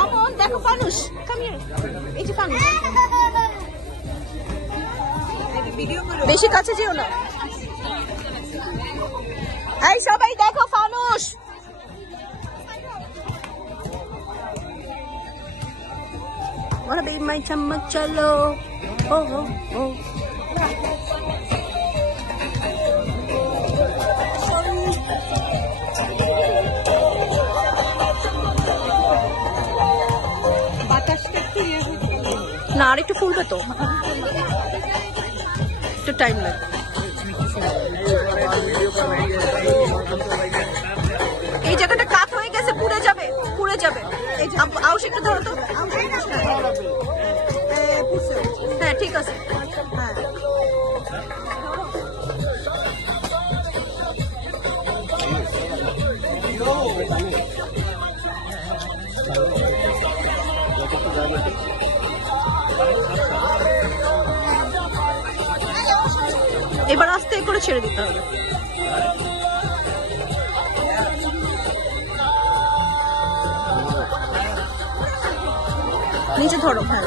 আমন দেখো ফানুস, come here, এই যে ফানুস। বেশি কাছে যেও না। এই সবাই দেখো ফানুস। ওরা বেমাই চমক চলো। ও ও ও না, আর একটু ফুলবে তো, একটু টাইম লাগবে। এই জায়গাটা কাত হয়ে গেছে, পুড়ে যাবে, পুড়ে যাবে। আউশ একটু ধরো তো। হ্যাঁ ঠিক আছে, হ্যাঁ এবার আস্তে করে ছেড়ে দিতে হবে। নিচে ধরো, হ্যাঁ